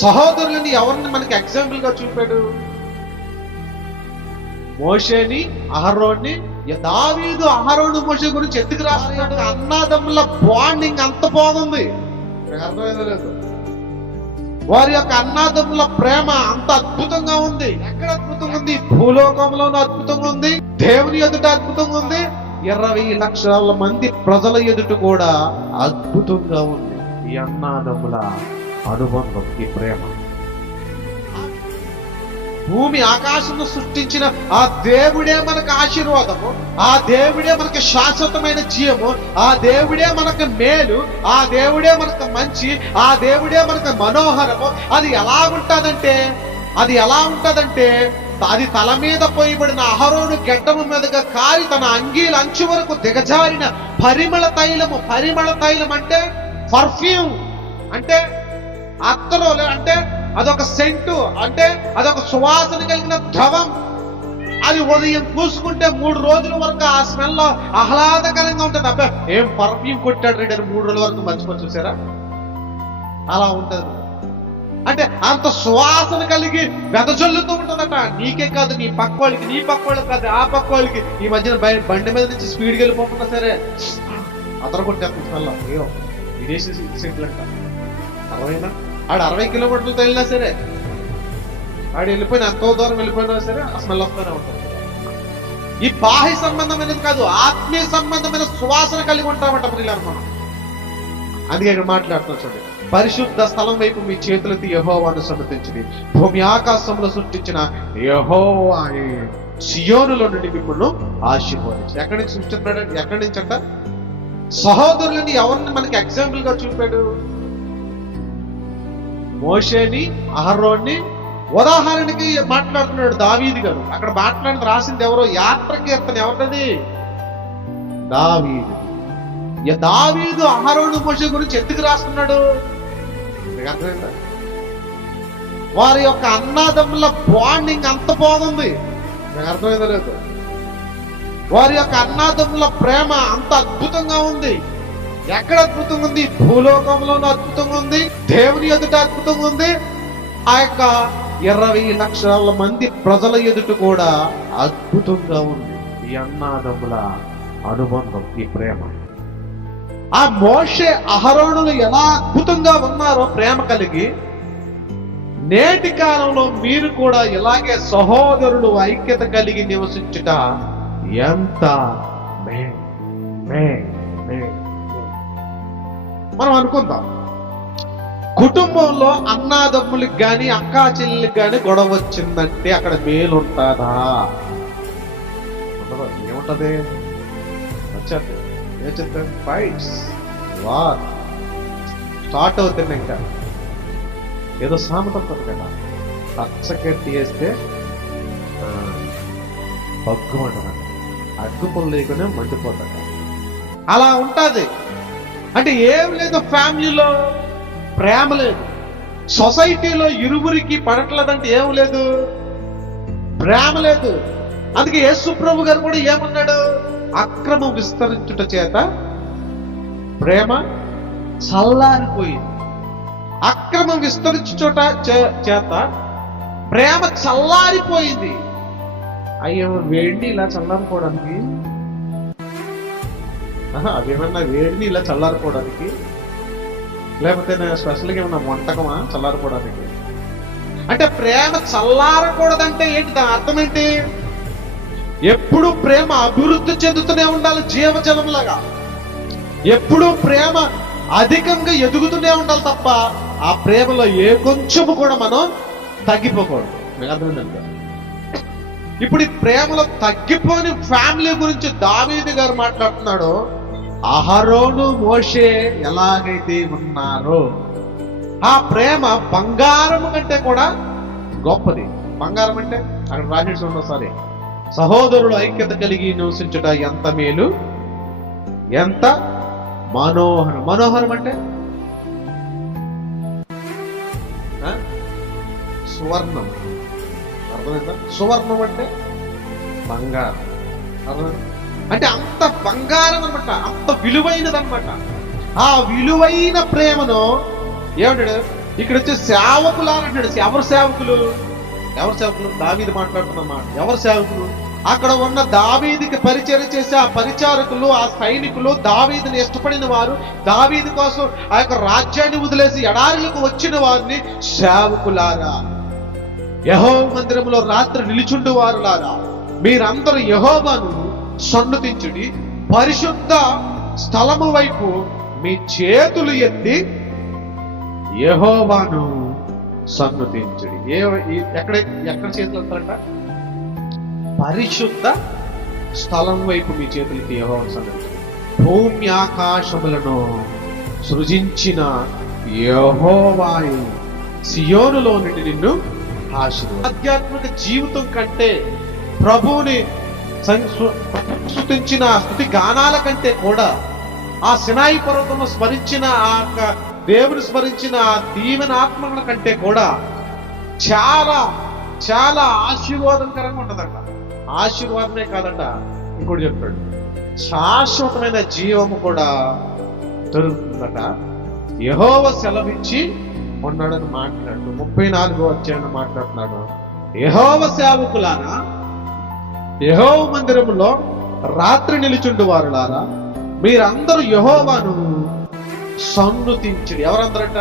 సహోదరులని ఎవరిని మనకి ఎగ్జాంపుల్ గా చూపాడు? మోషేని, అహరోన్ని. దావీదు అహరోను మోషే గురించి ఎందుకు రాస్తున్నాడు? అన్నదమ్ముల బాండింగ్ అంత బాగుంది, అర్థమైందో లేదు. వారి యొక్క అన్నదమ్ముల ప్రేమ అంత అద్భుతంగా ఉంది. ఎక్కడ అద్భుతంగా ఉంది? భూలోకంలోనూ అద్భుతంగా ఉంది, దేవుని ఎదుట అద్భుతంగా ఉంది, 20 లక్షల మంది ప్రజల ఎదుట కూడా అద్భుతంగా ఉంది. ఈ అన్నదమ్ముల అనుబంధం, ఈ ప్రేమ. భూమి ఆకాశము సృష్టించిన ఆ దేవుడే మనకు ఆశీర్వాదము, ఆ దేవుడే మనకు శాశ్వతమైన జీవము, ఆ దేవుడే మనకు మేలు, ఆ దేవుడే మనకు మంచి, ఆ దేవుడే మనకు మనోహరము. అది ఎలా ఉంటదంటే అది తల మీద పోయబడిన అహరోను గెడ్డము మీదుగా కారి తన అంగీల అంచు వరకు దిగజారిన పరిమళ తైలము. పరిమళ తైలం అంటే పర్ఫ్యూమ్, అంటే అత్తరు, అంటే అదొక సెంటు, అంటే అదొక సువాసన కలిగిన ద్రవం. అది ఉదయం పూసుకుంటే 3 రోజుల వరకు ఆ స్మెల్ ఆహ్లాదకరంగా ఉంటుంది. అబ్బా ఏం పర్ఫ్యూమ్ కొట్టాడు రేడు 3 రోజుల వరకు మర్చిపోయి చూసారా? అలా ఉంటది. అంటే అంత సువాసన కలిగి వెదజల్లుతూ ఉంటుందట. నీకే కాదు, నీ పక్క వాళ్ళకి కాదు, ఆ పక్క వాళ్ళకి. ఈ మధ్యన బండి మీద నుంచి స్పీడ్కి వెళ్ళిపోతున్నా సరే అతను కొట్టేస్తుంది స్మెల్. అయ్యో విదేశీ సెంట్లు అంట. అరవైనా ఆడు 60 కిలోమీటర్లు తగిలినా సరే, ఆడు వెళ్ళిపోయిన ఎంతో దూరం వెళ్ళిపోయినా సరే ఆ స్మెల్ వస్తూనే ఉంటుంది. ఈ బాహ్య సంబంధమైనది కాదు, ఆత్మీయ సంబంధమైన సువాసన కలిగి ఉంటామంట ప్రియులారా మనం. అందుకే ఇక్కడ మాట్లాడుతున్నాం చూడండి. పరిశుద్ధ స్థలం వైపు మీ చేతులెత్తి యెహోవాను సన్నతించుడి. భూమి ఆకాశంలో సృష్టించిన యెహోవా సియోనులో నుండి మిమ్మల్ని ఆశీర్వదించి. ఎక్కడి నుంచి సృష్టిస్తున్నాడు? ఎక్కడి నుంచి అంట? సహోదరులని ఎవరిని మనకి ఎగ్జాంపుల్ గా చూపాడు? మోషేని, అహరోన్ని. ఉదాహరణకి మాట్లాడుతున్నాడు దావీదు గారు. అక్కడ మాట్లాడిన రాసింది ఎవరో? యాత్ర కీర్తన. ఎవరిది? దావీదు. దావీదు అహరోను మోషే గురించి ఎందుకు రాస్తున్నాడు? అర్థమైందా? వారి యొక్క అన్నదమ్ముల బాండింగ్ అంత బాగుంది, అర్థమైందో లేదు. వారి యొక్క అన్నదమ్ముల ప్రేమ అంత అద్భుతంగా ఉంది. ఎక్కడ అద్భుతంగా ఉంది? భూలోకంలోనూ అద్భుతంగా ఉంది, దేవుని ఎదుట అద్భుతంగా ఉంది, ఆ యొక్క 20 లక్షల మంది ప్రజల ఎదుట కూడా అద్భుతంగా ఉంది. ఈ అన్నదమ్ముల అనుబంధం, ఈ ప్రేమ. ఆ మోషే అహరోనులు ఎలా అద్భుతంగా ఉన్నారో ప్రేమ కలిగి, నేటి కాలంలో మీరు కూడా ఇలాగే సహోదరులు ఐక్యత కలిగి నివసించుట ఎంత మనం అనుకుందాం. కుటుంబంలో అన్నాదమ్ములకు గాని అక్కా చెల్లెలకు గాని గొడవ వచ్చిందంటే అక్కడ మేలుంటుందా? ఏముంటది? వచ్చేది ఏం చెప్తారు? ఫైట్స్, వార్ స్టార్ట్ అవుతుంది. ఇంకా ఏదో సామెత ఉంటుంది కదా, పచ్చకెట్టి వేస్తే బగ్గు అంటున్నాడు, అగ్గు పొలు లేకుండా మండిపోతాడు. అలా ఉంటుంది. అంటే ఏం లేదు, ఫ్యామిలీలో ప్రేమ లేదు, సొసైటీలో ఇరువురికి పడట్లేదంటే ఏం లేదు, ప్రేమ లేదు. అందుకే యేసు ప్రభు గారు కూడా ఏమన్నాడు? అక్రమం విస్తరించుట చేత ప్రేమ చల్లారిపోయింది. అక్రమం విస్తరించుట చేత ప్రేమ చల్లారిపోయింది. అయ్యో వేడిని ఇలా చల్లారిపోవడానికి, అవేమన్నా వేడిని ఇలా చల్లారిపోవడానికి, లేకపోతే స్పెషల్గా ఏమన్నా వంటకమా చల్లారిపోవడానికి? అంటే ప్రేమ చల్లారకూడదంటే ఏంటి? దాని అర్థం ఏంటి? ఎప్పుడు ప్రేమ అభివృద్ధి చెందుతూనే ఉండాలి, జీవజలంలాగా. ఎప్పుడు ప్రేమ అధికంగా ఎదుగుతూనే ఉండాలి తప్ప ఆ ప్రేమలో ఏ కొంచెము కూడా మనం తగ్గిపోకూడదు. అర్థమైందంటే ఇప్పుడు ఈ ప్రేమలో తగ్గిపోని ఫ్యామిలీ గురించి దావీదు గారు మాట్లాడుతున్నాడు. అహరోను మోషే ఎలాగైతే ఉన్నారో ఆ ప్రేమ బంగారం కంటే కూడా గొప్పది. బంగారం అంటే అక్కడ రాజేష్ ఒకసారి సహోదరులు ఐక్యత కలిగి నివసించుట ఎంత మేలు, ఎంత మనోహరం. మనోహరం అంటే సువర్ణం. అర్థమైందా? సువర్ణం అంటే బంగారం. అర్థమైందా? అంటే అంత బంగారం అనమాట, అంత విలువైనది అనమాట. ఆ విలువైన ప్రేమను ఏమంటాడు? ఇక్కడ వచ్చి సేవకులారా అంటాడు. ఎవరు సేవకులు? ఎవరు సేవకులు? దావీదు మాట్లాడుతున్నమాట. ఎవరు సేవకులు? అక్కడ ఉన్న దావీదుకి పరిచయం చేసే ఆ పరిచారకులు, ఆ సైనికులు, దావీదుని ఇష్టపడిన వారు, దావీదు కోసం ఆ యొక్క రాజ్యాన్ని వదిలేసి ఎడారులకు వచ్చిన వారిని సేవకులారా, యెహోవా మందిరములో రాత్రి నిలుచుండు వారులారా, మీరందరూ యెహోవాను సన్నుతించుడి, పరిశుద్ధ స్థలము వైపు మీ చేతులు ఎత్తి యెహోవాను సన్నుతించుడి. ఎక్కడ చేతులు ఎత్తారంట? పరిశుద్ధ స్థలం వైపు మీ చేతులకి యెహోవాను సన్నుతించుడి. భూమి ఆకాశములను సృజించిన యెహోవాయే సియోనులో నుండి నిన్ను ఆశీర్వదించును. ఆధ్యాత్మిక జీవితం కంటే ప్రభువుని స్తుతించిన స్తుతి గానాల కంటే కూడా, ఆ సినాయి పర్వతంలో స్మరించిన ఆ దేవుని స్మరించిన దీవెనాత్మల కంటే కూడా చాలా చాలా ఆశీర్వాదకరంగా ఉంటుందంట. ఆశీర్వాదమే కాదంట, ఇంకోటి చెప్తాడు, శాశ్వతమైన జీవము కూడా దొరుకుతుందట. యెహోవా సెలవిచ్చి ఉన్నాడని మాట్లాడు. 34వ అధ్యాయంలో మాట్లాడుతున్నాడు. యెహోవా సేవకులారా, యెహోవా మందిరములో రాత్రి నిలుచుండు వారులారా, మీరందరూ యెహోవాను సన్నుతించుడి. ఎవరందరట?